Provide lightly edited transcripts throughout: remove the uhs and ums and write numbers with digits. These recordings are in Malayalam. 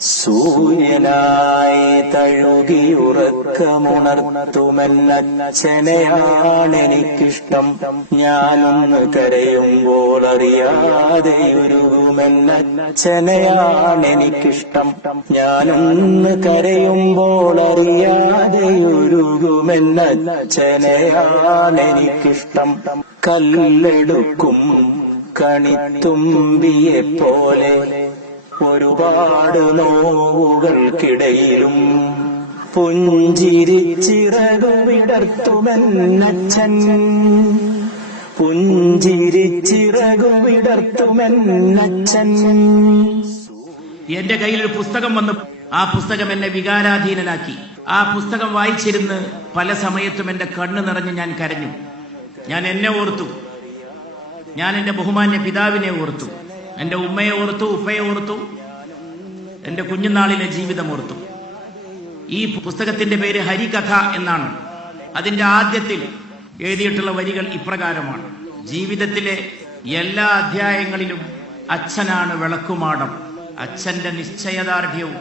സൂര്യനായി തഴുകിയുറക്കമുണർത്തുമെന്നച്ഛനെയാണെനിക്കിഷ്ടം. ഞാനൊന്ന് കരയുമ്പോൾ അറിയാതെയുരുകുമെന്നച്ഛനെയാണെനിക്കിഷ്ടം. ഞാനൊന്ന് കരയുമ്പോൾ അറിയാതെയുരുകുമെന്നച്ഛനെയാണെനിക്കിഷ്ടം. കല്ലെടുക്കും കണിത്തുമ്പിയെപ്പോലെ ഒരുപാട് നോവുകൾക്കിടയിലും പുഞ്ചിരിച്ചിറകുവിടർത്തുമെന്നച്ഛൻ. പുഞ്ചിരിച്ചിറകുവിടർത്തുമെന്നച്ഛൻ. എന്റെ കയ്യിൽ ഒരു പുസ്തകം വന്നു. ആ പുസ്തകം എന്നെ വികാരാധീനനാക്കി. ആ പുസ്തകം വായിച്ചിരുന്ന് പല സമയത്തും എന്റെ കണ്ണ് നിറഞ്ഞ് ഞാൻ കരഞ്ഞു. ഞാൻ എന്നെ ഓർത്തു, ഞാൻ എന്റെ ബഹുമാന്യ പിതാവിനെ ഓർത്തു, എന്റെ ഉമ്മയെ ഓർത്തു, ഉപ്പയെ ഓർത്തു, എന്റെ കുഞ്ഞുനാളിലെ ജീവിതം ഓർത്തു. ഈ പുസ്തകത്തിന്റെ പേര് ഹരികഥ എന്നാണ്. അതിന്റെ ആദ്യത്തിൽ എഴുതിയിട്ടുള്ള വരികൾ ഇപ്രകാരമാണ്: ജീവിതത്തിലെ എല്ലാ അധ്യായങ്ങളിലും അച്ഛനാണ് വിളക്കുമാടം. അച്ഛന്റെ നിശ്ചയദാർഢ്യവും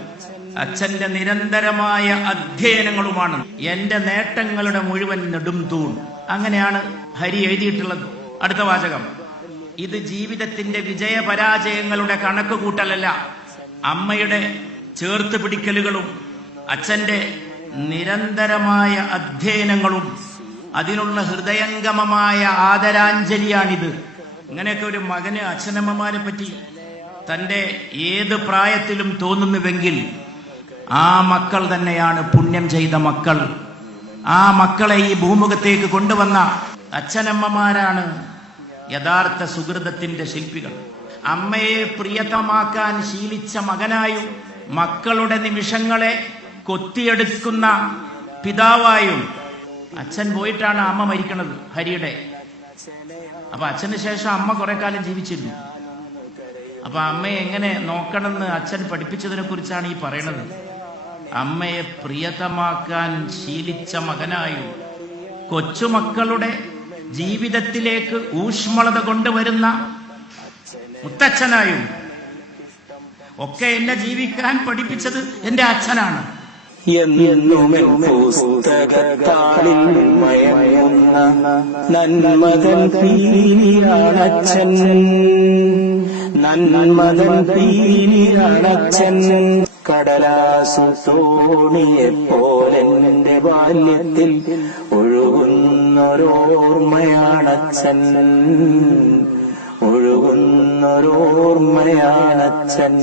അച്ഛന്റെ നിരന്തരമായ അധ്യയനങ്ങളുമാണ് എന്റെ നേട്ടങ്ങളുടെ മുഴുവൻ നെടും തൂൺ. അങ്ങനെയാണ് ഹരി എഴുതിയിട്ടുള്ളത്. അടുത്ത വാചകം: ഇത് ജീവിതത്തിന്റെ വിജയപരാജയങ്ങളുടെ കണക്ക് കൂട്ടലല്ല, അമ്മയുടെ ചേർത്ത് പിടിക്കലുകളും അച്ഛന്റെ നിരന്തരമായ അധ്യയനങ്ങളും അതിനുള്ള ഹൃദയംഗമമായ ആദരാഞ്ജലിയാണിത്. ഇങ്ങനെയൊക്കെ ഒരു മകന് അച്ഛനമ്മമാരെ പറ്റി തന്റെ ഏത് പ്രായത്തിലും തോന്നുന്നുവെങ്കിൽ ആ മക്കൾ തന്നെയാണ് പുണ്യം ചെയ്ത മക്കൾ. ആ മക്കളെ ഈ ഭൂമുഖത്തേക്ക് കൊണ്ടുവന്ന അച്ഛനമ്മമാരാണ് യഥാർത്ഥ സുഹൃതത്തിന്റെ ശില്പികൾ. അമ്മയെ പ്രിയതമാക്കാൻ ശീലിച്ച മകനായും മക്കളുടെ നിമിഷങ്ങളെ കൊത്തിയെടുക്കുന്ന പിതാവായും അച്ഛൻ പോയിട്ടാണ് അമ്മ മരിക്കുന്നത്, ഹരിയുടെ. അപ്പൊ അച്ഛന് ശേഷം അമ്മ കുറെ കാലം ജീവിച്ചിരുന്നു. അപ്പൊ അമ്മയെ എങ്ങനെ നോക്കണമെന്ന് അച്ഛൻ പഠിപ്പിച്ചതിനെ കുറിച്ചാണ് ഈ പറയുന്നത്. അമ്മയെ പ്രിയതമാക്കാൻ ശീലിച്ച മകനായും കൊച്ചുമക്കളുടെ ജീവിതത്തിലേക്ക് ഊഷ്മളത കൊണ്ടുവരുന്ന മുത്തച്ഛനായും ഒക്കെ എന്നെ ജീവിക്കാൻ പഠിപ്പിച്ചത് എന്റെ അച്ഛനാണ്. എന്നുമെൻ പുസ്തകത്താളിൽ മയങ്ങുന്ന നന്മതൻ പീലിയാണച്ഛൻ. നന്മതൻ പീലിയാണച്ഛൻ. കടലാസു തോണിയെപ്പോലെന്റെ ബാല്യത്തിൽ ഒഴുകുന്നൊരോർമ്മയാണച്ഛൻ. ഒഴുകുന്നൊരോർമ്മയാണച്ഛൻ.